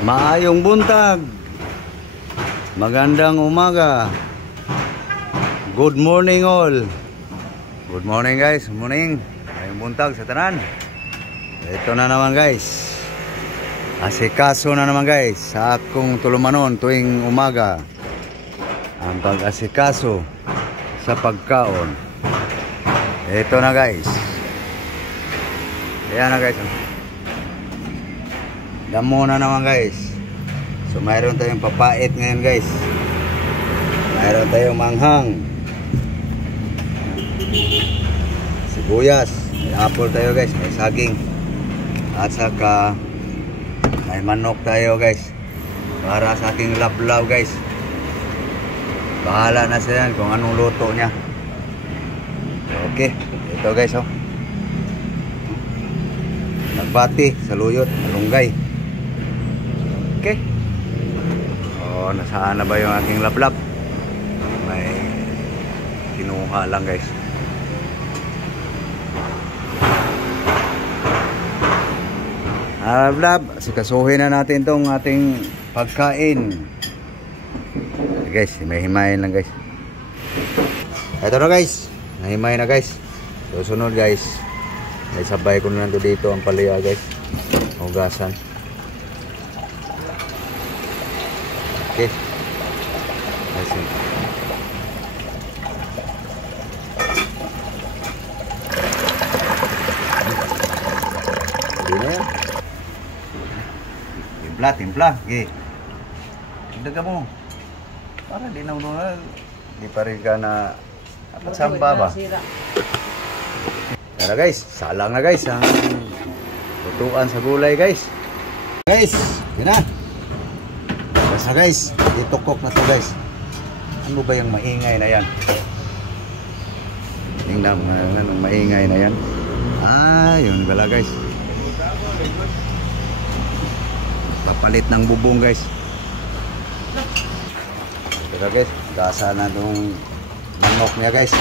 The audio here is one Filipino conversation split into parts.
Maayong buntag. Magandang umaga. Good morning all. Good morning guys. Good morning. Maayong buntag sa tanan. Ito na naman guys. Asikaso na naman guys sa akong tulumanon tuwing umaga. Ang pag-asikaso sa pagkaon. Ito na guys. Ayan na guys. Damo na naman guys. So mayroon tayong papait ngayon guys. Mayroon tayong manghang, sibuyas, may apple tayo guys, may saging, at saka may manok tayo guys para sa aking lablaw guys. Bahala na siya kung anong luto niya. Okay, ito guys oh. Nagbati, saluyot, malunggay. Okay. Oh, nasaan na ba yung aking lablab? May kinuha lang guys. Lablab, sikasuhin na natin tong ating pagkain. Guys, himay-himayin lang guys. Ito na guys. Nahimay na guys. Susunod guys. May sabay ko na dito ang palaya guys. Hugasan. Okay. Asin. Timpla. Okay. Daga mo. Para di na uno di pa rin ka na samba ba? Tara guys, salang na guys ang lutuan sa gulay guys. Guys, yun na. Basta guys, itukok na to guys. Ano ba yung maingay na yan? Tingnan mo anong maingay na yan. Yun pala guys. Papalit ng bubong guys. Tara guys, gasa na itong manok niya guys.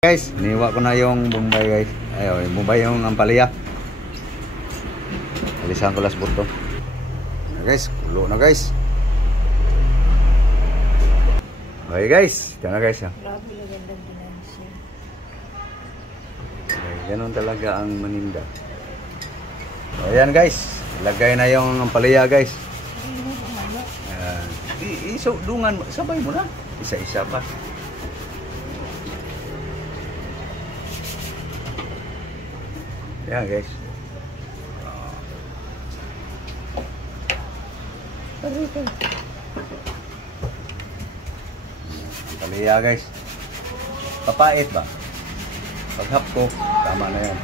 Guys, niwa ko na yung Bombay guys. Ayun, Bombay yung ampalaya. Alisan ko las burto. Guys, kulo na guys. Okay guys, ito na guys. Ganun talaga ang maninda. So, ayan guys, ilagay na yung ampalaya guys. Dungan, sabay mo na. Isa-isa pa. Ayan guys. Ampalaya guys. Papait ba? Paghap ko, tama na yan.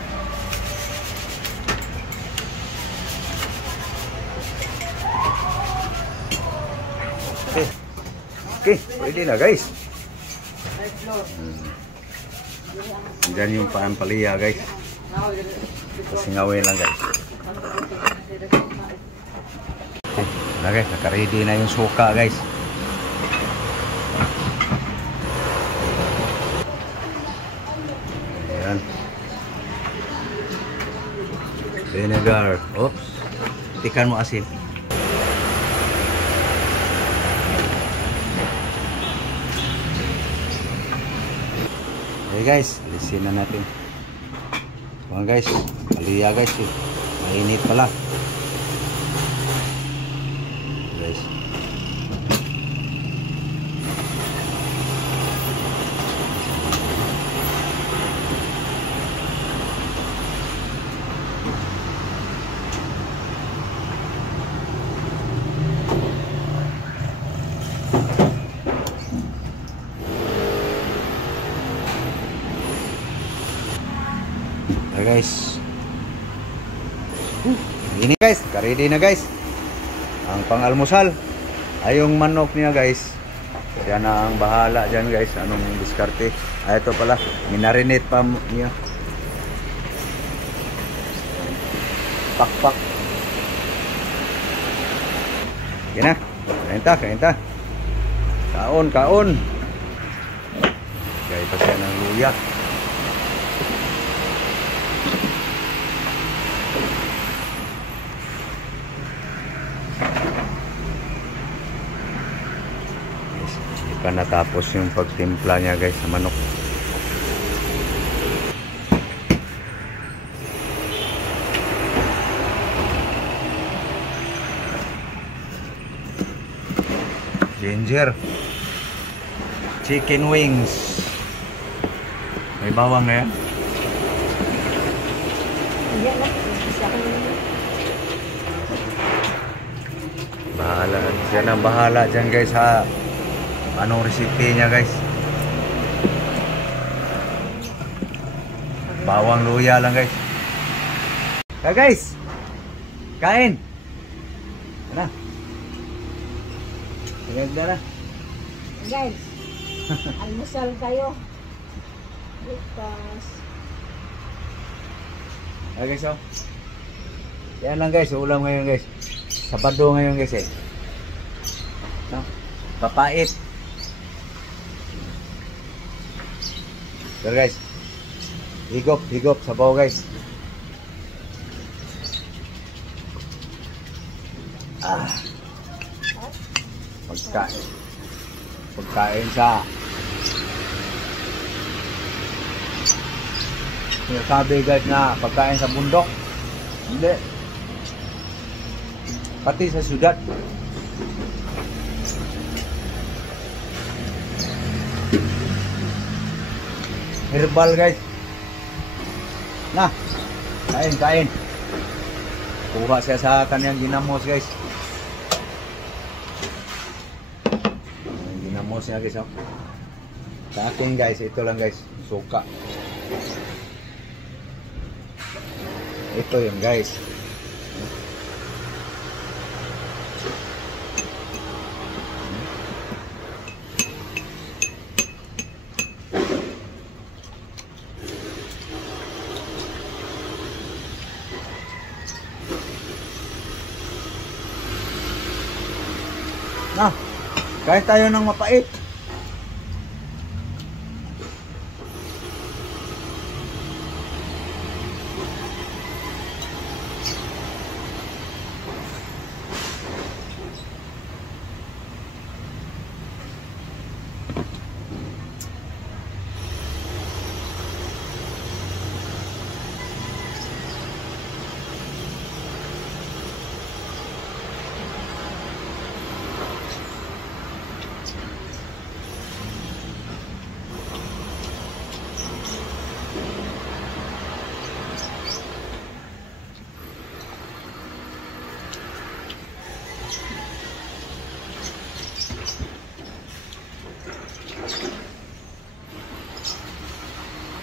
Okay, pwede na guys. Diyan yung paampalaya guys. Singawin lang guys. Okay, na guys, naka-ready na yung suka guys. Ayan. Vinegar. Oops. Tikan mo asin. Okay guys, alisin na natin. Ayan guys, palaya guys eh. Mainit pala. Guys. Guys, ini guys, ready na guys ang pang-almusal. Ay yung manok niya guys, yan na ang bahala dyan guys, anong diskarte. Ito pala, minarinate pa niya. Pak. Yan na, kain ta. Kaon. Okay. Lagay pa siya ng luya. Hindi pa natapos yung pagtimpla niya guys sa manok. Ginger, chicken wings. May bawang na yan? Yan na. Isa ko na. Bahala. Siya na bahala dyan guys ha. Anong recipe niya guys? Bawang luya lang guys. Guys, kain. Ano? Ganda na. Guys, almusal kayo. Bukas. Guys oh. Yan lang guys, ulam ngayon guys. Sabado ngayon guys eh. No? Papait. Pero guys, higop sabaw guys. Pagkain sa sinasabi guys na pagkain sa bundok, hindi, pati sa syudad. Herbal guys. Na, kain. Kuha siya sa kanyang ginamos guys. Ginamos niya guys. Sa akin guys, ito lang guys, suka. Ito yun guys. Na, kahit tayo ng mapait.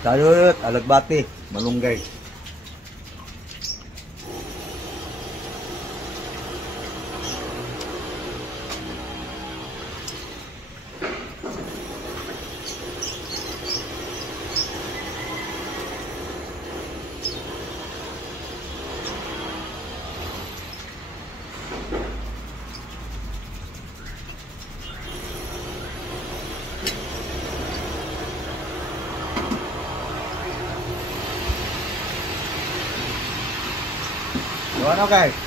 Talot, alagbati, malunggay. So ano guys,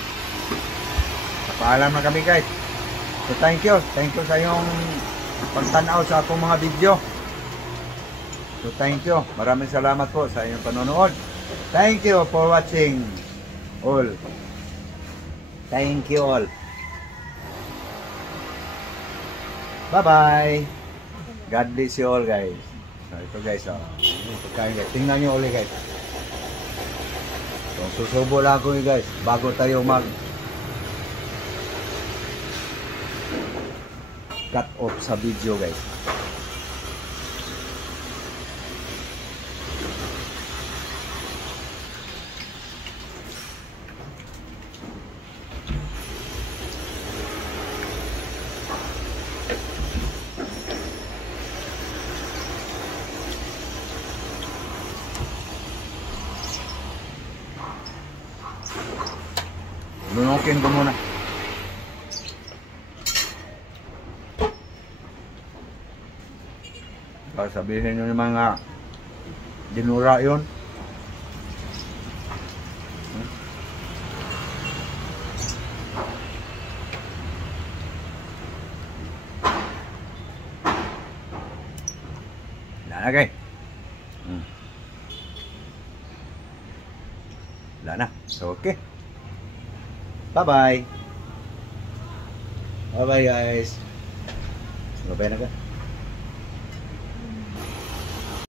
napaalam na kami guys. So thank you sa iyong pagtanaw sa akong mga video. So thank you, maraming salamat po sa iyong panonood. Thank you for watching all. Thank you all. Bye bye. God bless you all guys. So ito guys, pagkain guys, tingnan nyo ulit guys. So, susubo lang ako guys bago tayo mag cut off sa video guys. Lunukin ko muna. sabihin nyo yung mga dinura yun. Wala na kay. Wala na. So, okay. Bye-bye. Bye-bye guys. Bye-bye na ka.